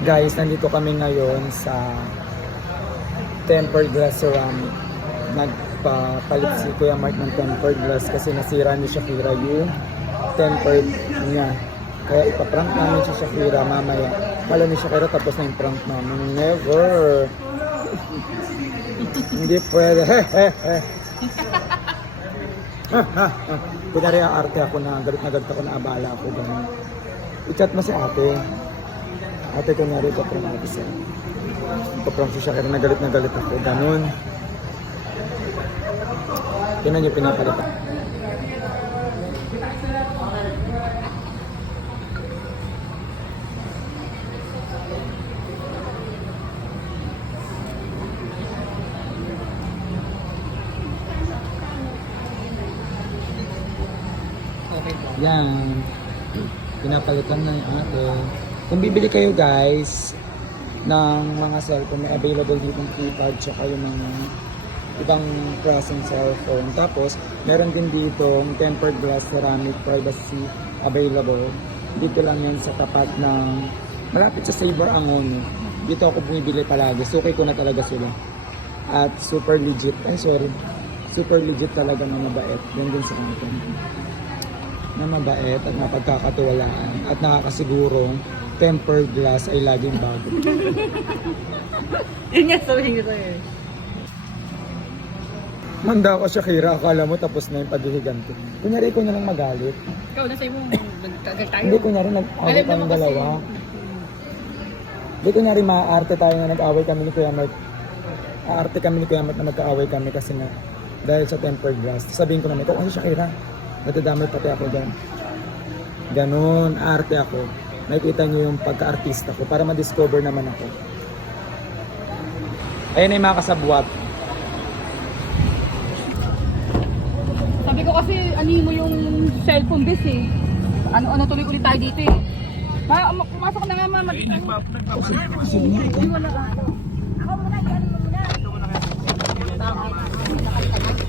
Guys, nandito kami ngayon sa tempered glass ceramic. Nagpapalit si Kuya Mark ng tempered glass kasi nasira ni Shakira yung tempered niya. Kaya ipaprank namin si Shakira mamaya. Kala ni Shakira tapos na yung prank namin. Never! Hindi pwede. Kunwari arte ako na galit ako na abala ako. Ganun. I-chat mo si ate. Ate kunwari ipaprank natin siya. Ipaprank si Shakira na galit ako. Ganun. Yun ang yung pinapalitan. Yan. Pinapalitan na yung ate. Kung bibili kayo guys ng mga cellphone, may available ditong keypad tsaka yung mga ibang klaseng cellphone. Tapos, meron din dito tempered glass ceramic privacy available. Dito lang yan sa tapat ng malapit sa Saber Angono. Dito ako bumibili palagi. Suki ko na talaga sila. At super legit. Super legit talaga na mabait. Yan din sa kanila. Na mabait at mapagkakatiwalaan at nakakasigurong tempered glass ay laging bago. Yun nga sabihin ko sa'yo. Manda ko Shakira, akala mo tapos na yung paghihigan ko. Kunyari ko na lang magalit. Ikaw na sa'yo mo, nagkagal tayo. Hindi kunyari nag-away kami dalawa. Hindi kunyari maaarte tayo na nag-away kami ni Kuya Mark. Aarte kami ni Kuya Mark na magka-away kami kasi nga dahil sa tempered glass. Sabihin ko naman, ikaw ano Shakira? Natadamay pati ako dyan. Ganon, arte ako. Nakikita niyo yung pagka-artista ko para ma-discover naman ako. Ayun na yung mga kasabwat. Sabi ko kasi, ano mo yung cellphone base eh. Ano tuloy ulit tayo dito eh. Pumasok na nga mama. Ay, wala ah.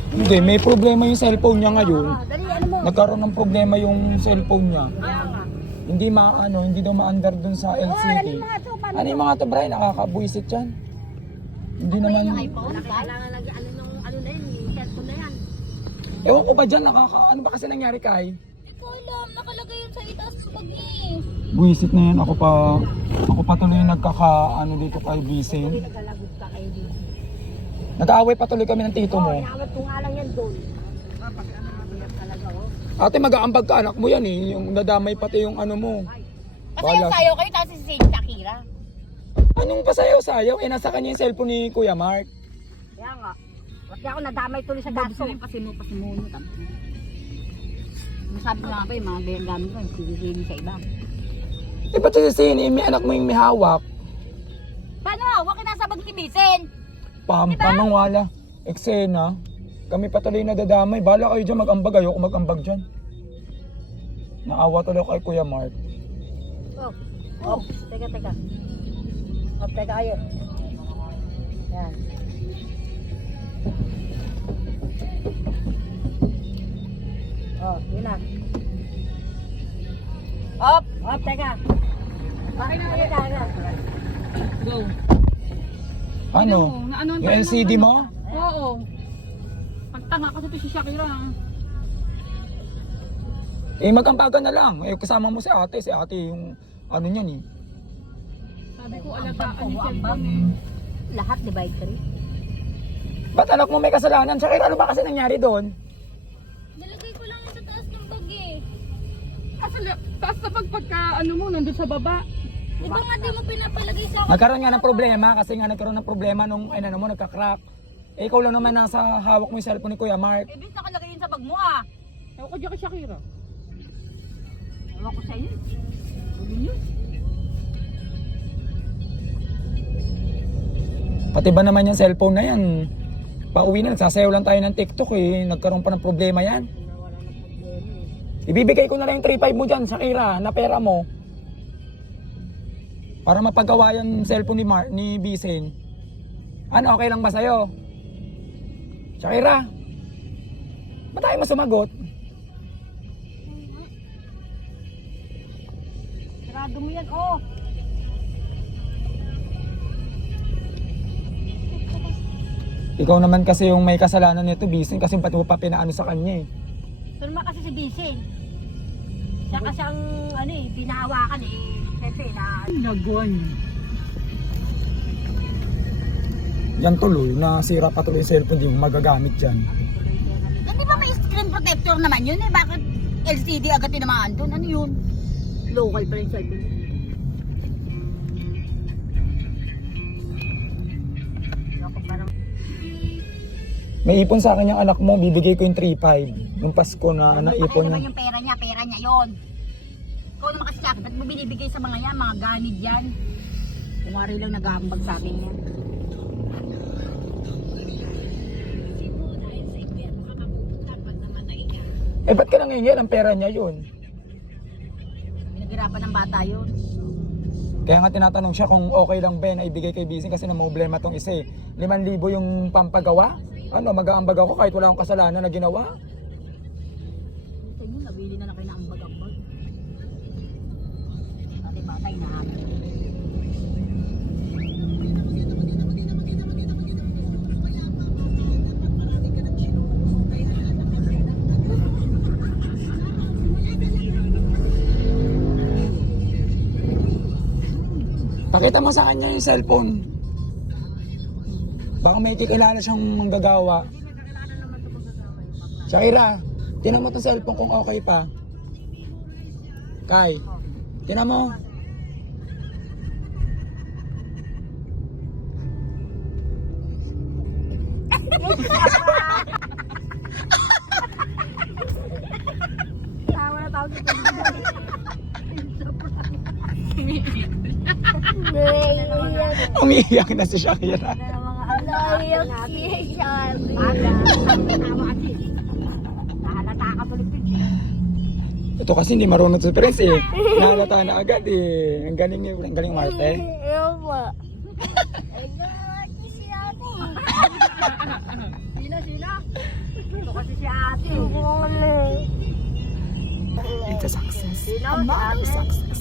Hindi, may problema yung cellphone niya ngayon. Nagkaroon ng problema yung cellphone niya. Hindi daw ma-under dun sa LCD. Ano yung mga to, Brian? Nakakabuisit yan. Hindi naman. Kailangan lagi ano na yun, cellphone na yan. Ewan ko ba dyan, ano ba kasi nangyari kay? Hindi ko alam, nakalagay yun sa itaas sa bag niya eh. Buisit na yan, ako pa tuloy nagkaka dito kay Bisen. Nagalagot ka kayo dito. Nag-aaway pa tuloy kami ng tito mo. Inawat ko nga lang yan doon. Talaga oh. Ate, mag-aambag ka, anak mo yan eh. Yung nadamay pati yung ano mo. Kasi yung sayo kayo, tapos si Shakira. Anong pasayaw-sayaw? Eh, nasa kanya yung cellphone ni Kuya Mark. Kaya nga. Kasi ako nadamay tuloy sa gaso. Pasimuno. Masabi ko nga pa yung mga gamit ko, sisili sa iba. Eh, ba't sisihin? Eh, may anak mo yung may hawak. Paano hawak? Nasa bag ni Bisen. Pampang wala. Eksena. Kami pa tuloy nadadamay. Bala kayo dyan, mag-ambag. Ayoko mag-ambag dyan. Naawa tuloy kay Kuya Mark. Oh. Teka. Teka kayo. Yan. Oh, yun na. Teka. Teka. Go. Ano? Naanoan Yung tayo ng LCD mo? Oo. Pagtanga kasi ito si Shakira. Eh, mag-ambagan na lang. Eh, kasama mo si ate. Si ate yung ano niyan eh. Sabi ko alagaan yung cellphone eh. Lahat di ba ito? Ba't anak mo may kasalanan? Shakira, ano ba kasi nangyari doon? Nalagay ko lang sa taas ng bag eh. Kasi taas na pagka mo, nandun sa baba. Di ba nga di mo pinapalagay sa akin? Nagkaroon nga ng problema kasi nga nagkaroon ng problema nung nagka-crack. Eh, ikaw lang naman nasa hawak mo yung cellphone ni Kuya Mark. Eh, bis nakalagay yun sa bag mo ah. Ewan ko dyan kay Shakira. Ewan ko sa inyo. Huwag nyo. Pati ba naman yung cellphone na yan? Pauwi na, nagsasayaw lang tayo ng TikTok eh. Nagkaroon pa ng problema yan. Ibibigay ko na lang yung 3.5 mo dyan, Shakira, na pera mo. Para mapagawa yung cellphone ni Bisen. Ano, okay lang ba sa'yo? Shakira, ba't tayo mo sumagot? Sarado mo yan, oh. Ikaw naman kasi yung may kasalanan nito, Bisin, kasi pati mo pa pinaano sa kanya eh. Ito naman kasi si Vincent. Siya kasi ang ano eh, pinahawakan eh. Siyempre na... Nagawa niya. Yan tuloy, nasira pa tuloy yung cellphone, di mo magagamit dyan. Hindi ba may screen protector naman yun eh? Bakit LCD agad tinamaan doon? Ano yun? Local pa rin cellphone. Ako parang... May ipon sa akin yung anak mo, bibigay ko yung 3.5. Nung Pasko na naipon naman niya. yung pera niya yun. Ikaw naman kasi sa akin, ba't mo binibigay sa mga yan, mga ganid yan? Kung ari lang nag-aambag sa akin yan. Eh, ba't ka nangingil? Ang pera niya yun. Pinaghirapan ng bata yun. Kaya nga tinatanong siya kung okay lang ba na ibigay kay Bisin kasi na problema tong isa eh. 5,000 yung pampagawa? Ano, mag-aambag ako kahit wala akong kasalanan na ginawa? Sa inyo, nabili na lang kayo ng ambag-ambag. Pati batay na amin. Pakita mo sa kanya yung cellphone. Baka may kikilala siyang manggagawa. Shakira, tinan mo itong cellphone kung okay pa. Kai, tinan mo. Tawa na tawag ito. Umiiyak na si Shakira. Naiyak siya. Tawa kasi. Nahalata ka tuloy. Ito kasi hindi marunong sa press eh. Nahalata na agad eh. Ang galing Marte. Sino? Ito kasi si ate. It's a success. Sino? A modern Si ate. success.